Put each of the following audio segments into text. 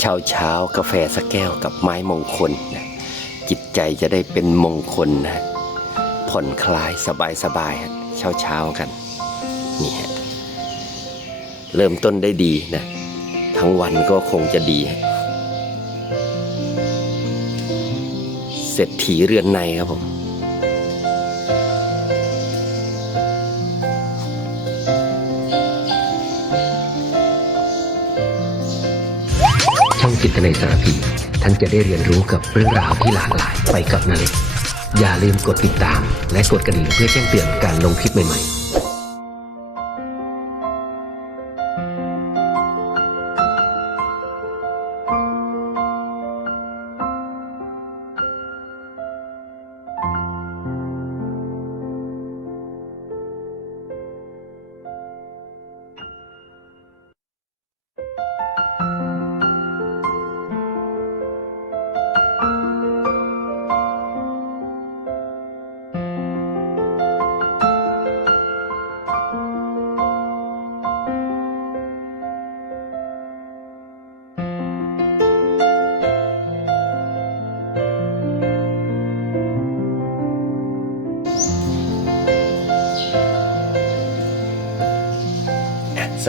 เช้าเช้ากาแฟสักแก้วกับไม้มงคลนะจิตใจจะได้เป็นมงคลนะผ่อนคลายสบายสบายๆเช้าเช้ากันนี่ฮะเริ่มต้นได้ดีนะทั้งวันก็คงจะดีเศรษฐีเรือนในครับผม ช่องจิตในสารพีท่านจะได้เรียนรู้กับเรื่องราวที่หลากหลายไปกับนาเล็กอย่าลืมกดติดตาม และกดกระดิ่งเพื่อแจ้งเตือนการลงคลิปใหม่ๆ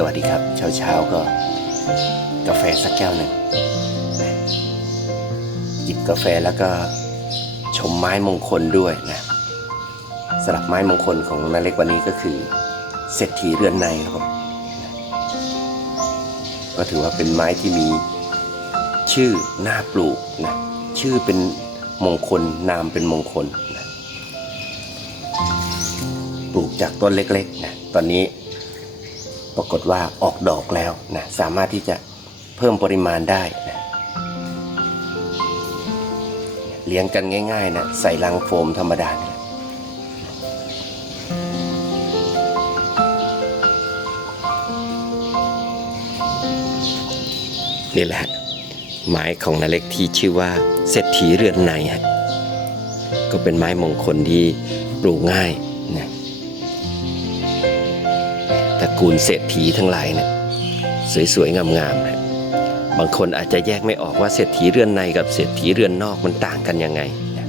วัสดีครับ เช้าเช้าก็กาแฟสักแก้วหนึ่งนะจิบกาแฟแล้วก็ชมไม้มงคลด้วยนะสลับไม้มงคลของนาเล็กวันนี้ก็คือเศรษฐีเรือนในครับผมก็ถือว่าเป็นไม้ที่มีชื่อหน่าปลูกนะชื่อเป็นมงคลนามเป็นมงคลนะปลูกจากต้นเล็กๆนะตอนนี้ ปรากฏว่าออกดอกแล้วนะสามารถที่จะเพิ่มปริมาณได้นะเลี้ยงกันง่ายๆนะใส่ลังโฟมธรรมดาเนี่ยนี่แหละไม้ของนาเล็กที่ชื่อว่าเศรษฐีเรือนในฮะก็เป็นไม้มงคลที่ปลูกง่ายนะ ตระกูลเศรษฐีทั้งหลายเนี่ยสวยๆงามๆนะบางคนอาจจะแยกไม่ออกว่าเศรษฐีเรือนในกับเศรษฐีเรือนนอกมันต่างกันยังไงนะ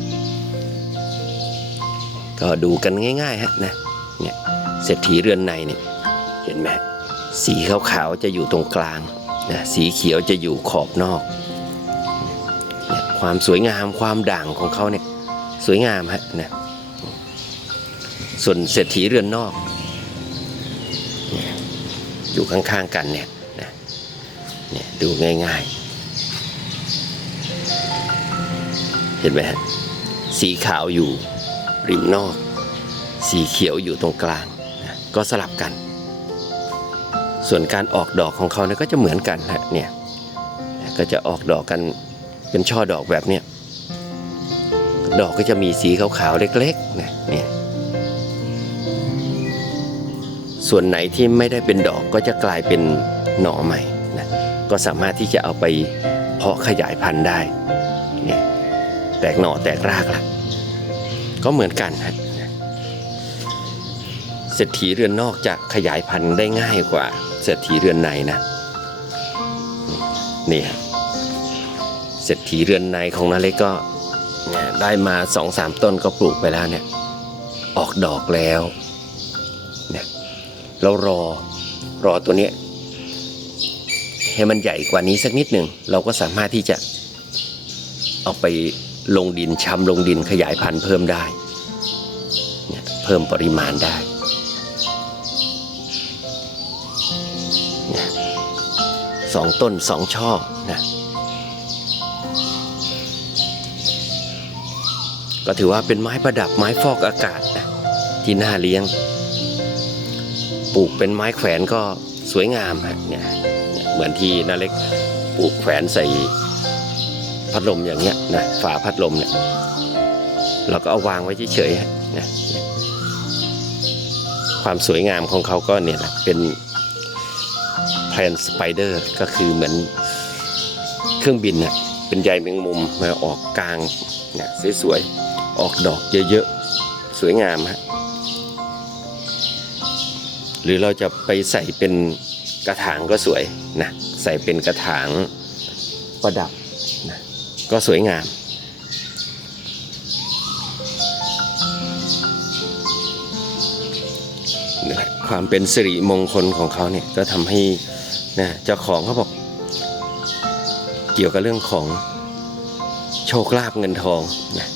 ก็ดูกันง่ายๆฮะนะเนี่ยเศรษฐีเรือนในเนี่ยเห็นไหมสีขาวๆจะอยู่ตรงกลางนะสีเขียวจะอยู่ขอบนอกเนี่ยความสวยงามความด่างของเขาเนี่ยสวยงามฮะนะส่วนเศรษฐีเรือนนอก อยู่ข้างๆกันเนี่ยนะเนี่ยดูง่ายๆ เห็นไหมฮะสีขาวอยู่ริมนอก สีเขียวอยู่ตรงกลางนะก็สลับกัน ส่วนการออกดอกของเขาเนี่ยก็จะเหมือนกันฮะเนี่ยก็จะออกดอกกันเป็นช่อดอกแบบเนี้ยดอกก็จะมีสีขาวๆเล็กๆนะเนี่ย ส่วนไหนที่ไม่ได้เป็นดอกก็จะกลายเป็นหน่อใหม่นะก็สามารถที่จะเอาไปเพาะขยายพันธุ์ได้เนี่ยแตกหน่อแตกรากละก็เหมือนกันฮะเศรษฐีเรือนนอกจะขยายพันธุ์ได้ง่ายกว่าเศรษฐีเรือนในนะนี่ฮะเศรษฐีเรือนในของนาเล็กก็ได้มาสองสามต้นก็ปลูกไปแล้วเนี่ยออกดอกแล้ว เรารอรอตัวเนี้ยให้มันใหญ่กว่านี้สักนิดหนึ่งเราก็สามารถที่จะเอาไปลงดินชำลงดินขยายพันธุ์เพิ่มได้เนี่ยเพิ่มปริมาณได้สองต้นสองช่อนะก็ถือว่าเป็นไม้ประดับไม้ฟอกอากาศนะที่น่าเลี้ยง ปลูกเป็นไม้แขวนก็สวยงามฮะเนี่ยเหมือนที่นาเล็กปลูกแขวนใส่พัดลมอย่างเงี้ยนะฝาพัดลมเนี่ยเราก็เอาวางไว้เฉยๆฮะความสวยงามของเขาก็เนี่ยแหละเป็นแพลนสไปเดอร์ก็คือเหมือนเครื่องบินน่ะเป็นใยแมงมุมมาออกกลางเนี่ยสวยๆออกดอกเยอะๆ สวยงามฮะ หรือเราจะไปใส่เป็นกระถางก็สวยนะใส่เป็นกระถางประดับนะก็สวยงามนะความเป็นสิริมงคลของเขาเนี่ยก็ทำให้นะเจ้าของเขาบอก เกี่ยวกับเรื่องของโชคลาภเงินทองนะ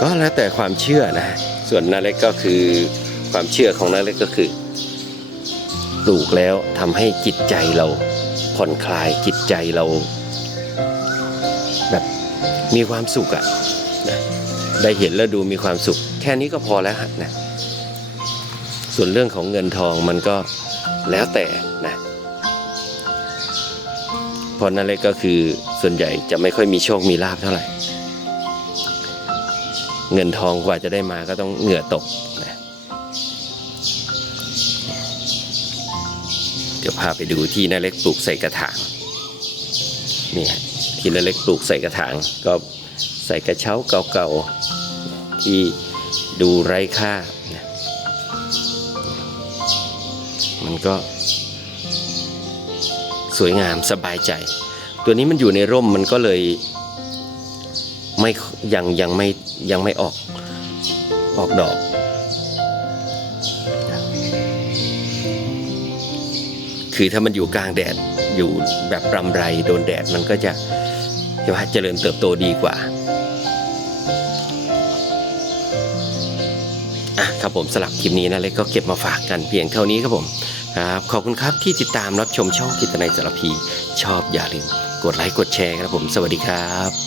ก็แล้วแต่ความเชื่อนะ ส่วนนาเล็กก็คือความเชื่อของนาเล็กก็คือปลูกแล้วทำให้จิตใจเราผ่อนคลายจิตใจเรา แบบมีความสุขอะนะได้เห็นแล้วดูมีความสุข แค่นี้ก็พอแล้วฮะนะส่วนเรื่องของเงินทองมันก็แล้วแต่นะพราะนั่นเลยก็คือส่วนใหญ่จะไม่ค่อยมีโชคมีลาบเท่าไหร่ เงินทองกว่าจะได้มาก็ต้องเหงื่อตกนะเดี๋ยวพาไปดูที่นาเล็กปลูกใส่กระถางนี่ที่นาเล็กปลูกใส่กระถาง ก็ใส่กระเช้าเก่าๆที่ดูไร้ค่านะมันก็ สวยงามสบายใจ ตัวนี้มันอยู่ในร่มมันก็เลย ไม่ยังยังไม่ยังไม่ออกออกดอก คือถ้ามันอยู่กลางแดดอยู่แบบรำไรโดนแดดมันก็จะจะว่าเจริญเติบโตดีกว่าอะครับผมสลับคลิปนี้นะเล็กก็เก็บมาฝากกันเพียงเท่านี้ครับผมครับขอบคุณครับที่ติดตามรับชมช่องกิตนัยสารพีชอบอย่าลืมกดไลค์กดแชร์ครับผม สวัสดีครับ